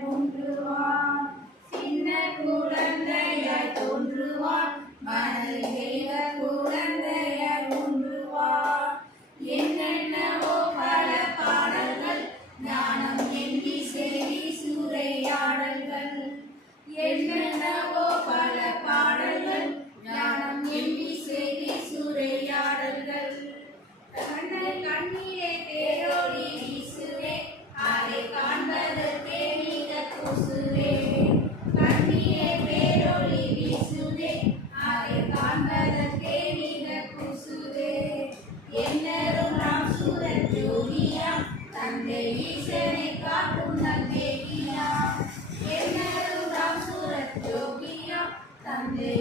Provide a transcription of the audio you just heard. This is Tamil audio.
தோன்றுவான் சின்ன குழந்தையாய் தோன்றுவான் மனதில் தெய்வ குழந்தையாய் தோன்றுவான் என்னென்னவோ பல பாடல்கள் ஞானம் எண்ணி செய்தி சூறையாடல்கள் என்னென்னவோ பல பாடல்கள் ஞானம் எண்ணி செய்தி சூறையாடல்கள் கண்ணீரை பேரோடி வீசுவே அதை காண்பதற்கே மிக கூசுவே கண்ணீரை பேரோடி வீசுவே அதை காண்பதற்கே மிக கூசுவே என்னரும் நாம் சூரன் ஜோதியாம் தந்தை ஈசனை காட்டும் நம்பேகியாம் என்னரும் நாம் சூரன் ஜோதியாம் தந்தை